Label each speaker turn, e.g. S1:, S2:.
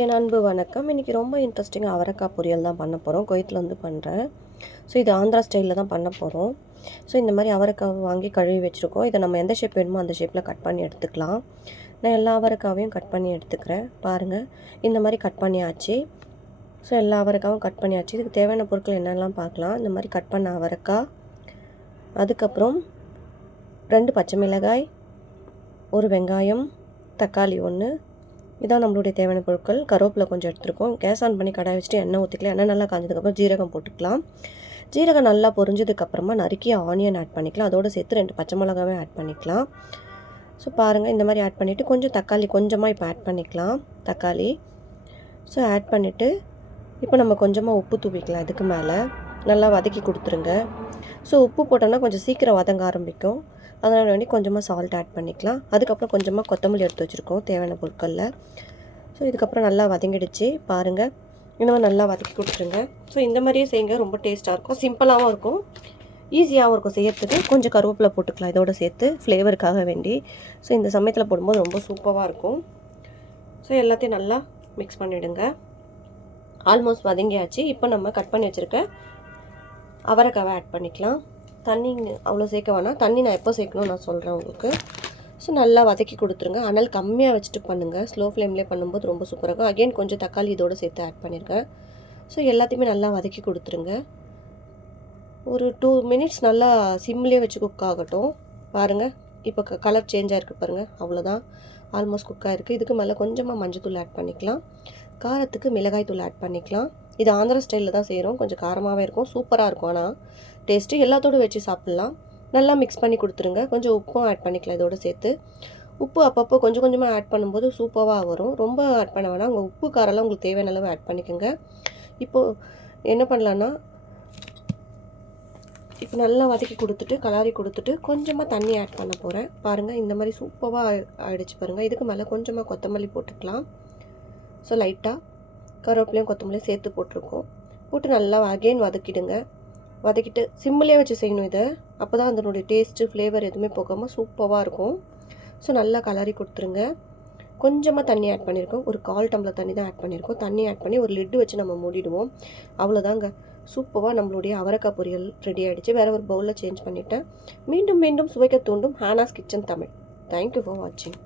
S1: என் அன்பு வணக்கம். இன்றைக்கி ரொம்ப இன்ட்ரெஸ்டிங்காக அவரைக்காய் பொரியல் தான் பண்ண போகிறோம் குவைத்தில் வந்து பண்ணுறேன் ஸோ இது ஆந்திரா ஸ்டைலில் தான் பண்ண போகிறோம் ஸோ இந்த மாதிரி அவரைக்காய் வாங்கி கழுவி வச்சுருக்கோம். இதை நம்ம எந்த ஷேப் வேணுமோ அந்த ஷேப்பில் கட் பண்ணி எடுத்துக்கலாம். நான் எல்லா அவரைக்காவையும் கட் பண்ணி எடுத்துக்கிறேன். பாருங்கள் இந்த மாதிரி கட் பண்ணியாச்சு. ஸோ எல்லா அவரக்காவும் கட் பண்ணியாச்சு. இதுக்கு தேவையான பொருட்கள் என்னெல்லாம் பார்க்கலாம். இந்த மாதிரி கட் பண்ண அவரைக்காய். அதுக்கப்புறம் ரெண்டு பச்சை மிளகாய் ஒரு வெங்காயம் தக்காளி ஒன்று இதான் நம்மளுடைய தேவையான பொருட்கள். கருவேப்பிலை கொஞ்சம் எடுத்துருக்கோம். கேஸ் ஆன் பண்ணி கடாய் வச்சுட்டு எண்ணெய் ஊற்றிக்கலாம் எண்ணெய் நல்லா காஞ்சதுக்கப்புறம் ஜீரகம் போட்டுக்கலாம். ஜீரகம் நல்லா பொரிஞ்சதுக்கப்புறமா நறுக்கிய ஆனியன் ஆட் பண்ணிக்கலாம். அதோடு சேர்த்து ரெண்டு பச்சை மிளகாவே ஆட் பண்ணிக்கலாம். ஸோ பாருங்கள் இந்த மாதிரி ஆட் பண்ணிவிட்டு கொஞ்சம் தக்காளி கொஞ்சமாக இப்போ ஆட் பண்ணிக்கலாம். தக்காளி. ஸோ ஆட் பண்ணிவிட்டு இப்போ நம்ம கொஞ்சமாக உப்பு தூவிக்கலாம் இதுக்கு மேலே. நல்லா வதக்கி கொடுத்துருங்க. ஸோ உப்பு போட்டோம்னா கொஞ்சம் சீக்கிரம் வதங்க ஆரம்பிக்கும். அதனால் வேண்டி கொஞ்சமாக சால்ட் ஆட் பண்ணிக்கலாம். அதுக்கப்புறம் கொஞ்சமாக கொத்தமல்லி எடுத்து வச்சுருக்கோம் தேவையான பொருட்களில். ஸோ இதுக்கப்புறம் நல்லா வதங்கிடுச்சு. பாருங்கள் இந்த மாதிரி நல்லா வதக்கி கொடுத்துருங்க. ஸோ இந்த மாதிரியே செய்யுங்க. ரொம்ப டேஸ்ட்டாக இருக்கும். சிம்பிளாகவும் இருக்கும். ஈஸியாகவும் இருக்கும் செய்யறதுக்கு. கொஞ்சம் கருவேப்பிலை போட்டுக்கலாம். இதோட சேர்த்து ஃப்ளேவருக்காக வேண்டி. ஸோ இந்த சமயத்தில் போடும்போது ரொம்ப சூப்பராக இருக்கும். ஸோ எல்லாத்தையும் நல்லா மிக்ஸ் பண்ணிவிடுங்க ஆல்மோஸ்ட் வதங்கியாச்சு. இப்போ நம்ம கட் பண்ணி வச்சுருக்க அவரைக்காவை ஆட் பண்ணிக்கலாம். தண்ணி அவ்வளோ சேர்க்க வேணாம். தண்ணி நான் எப்போ சேர்க்கணும் நான் சொல்கிறேன் உங்களுக்கு. ஸோ நல்லா வதக்கி கொடுத்துருங்க. அனல் கம்மியாக வச்சுட்டு பண்ணுங்கள் ஸ்லோ ஃப்ளேம்லேயே பண்ணும்போது ரொம்ப சூப்பராக இருக்கும். அகெயின் கொஞ்சம் தக்காளி இதோடு சேர்த்து ஆட் பண்ணியிருக்கேன் ஸோ எல்லாத்தையுமே நல்லா வதக்கி கொடுத்துருங்க. ஒரு டூ மினிட்ஸ் நல்லா சிம்லேயே வச்சு குக் ஆகட்டும். பாருங்கள் இப்போ க கலர் சேஞ்ச் ஆகிருக்கு பாருங்கள் அவ்வளோதான் ஆல்மோஸ்ட் குக் ஆகிருக்கு இதுக்கு மேலே கொஞ்சமாக மஞ்சள் தூள் ஆட் பண்ணிக்கலாம். காரத்துக்கு மிளகாய் தூள் ஆட் பண்ணிக்கலாம். இது ஆந்திரா ஸ்டைலில் தான் செய்கிறோம் கொஞ்சம் காரமாகவே இருக்கும். சூப்பராக இருக்கும். ஆனால் டேஸ்ட்டு எல்லாத்தோடு வச்சு சாப்பிட்லாம். நல்லா மிக்ஸ் பண்ணி கொடுத்துருங்க. கொஞ்சம் உப்பும் ஆட் பண்ணிக்கலாம் இதோடு சேர்த்து. உப்பு அப்பப்போ கொஞ்சம் கொஞ்சமாக ஆட் பண்ணும்போது சூப்பராக வரும். ரொம்ப ஆட் பண்ண வேணாம். உங்கள் உப்பு காரெல்லாம் உங்களுக்கு தேவையான அளவு ஆட் பண்ணிக்கோங்க. இப்போது என்ன பண்ணலான்னா இப்போ நல்லா வதக்கி கொடுத்துட்டு கலாரி கொடுத்துட்டு கொஞ்சமாக தண்ணி ஆட் பண்ண போகிறேன் பாருங்கள் இந்த மாதிரி சூப்பராக ஆயிடுச்சு பாருங்கள் இதுக்கு மேலே கொஞ்சமாக கொத்தமல்லி போட்டுக்கலாம். ஸோ லைட்டாக கருவேப்பிலையும் கொத்தமல்லியும் சேர்த்து போட்டிருக்கோம். போட்டு நல்லா அகெயின் வதக்கிடுங்க. வதக்கிட்டு சிம்மிலே வச்சு செய்யணும் இதை. அப்போ தான் அதனுடைய டேஸ்ட்டு ஃப்ளேவர் எதுவுமே போகாமல் சூப்பராக இருக்கும். ஸோ நல்லா கலரி கொடுத்துருங்க. கொஞ்சமாக தண்ணி ஆட் பண்ணியிருக்கோம் ஒரு கால் டம்ளர் தண்ணி தான் ஆட் பண்ணியிருக்கோம் தண்ணி ஆட் பண்ணி ஒரு லிட்டு வச்சு நம்ம மூடிடுவோம். அவ்வளோதாங்க சூப்பராக நம்மளுடைய அவரக்காய் பொரியல் ரெடி ஆகிடுச்சு வேறு ஒரு பவுலில் சேஞ்ச் பண்ணிவிட்டேன் மீண்டும் மீண்டும் சுவைக்க தூண்டும் Hana's kitchen Tamil. Thank you for வாட்சிங்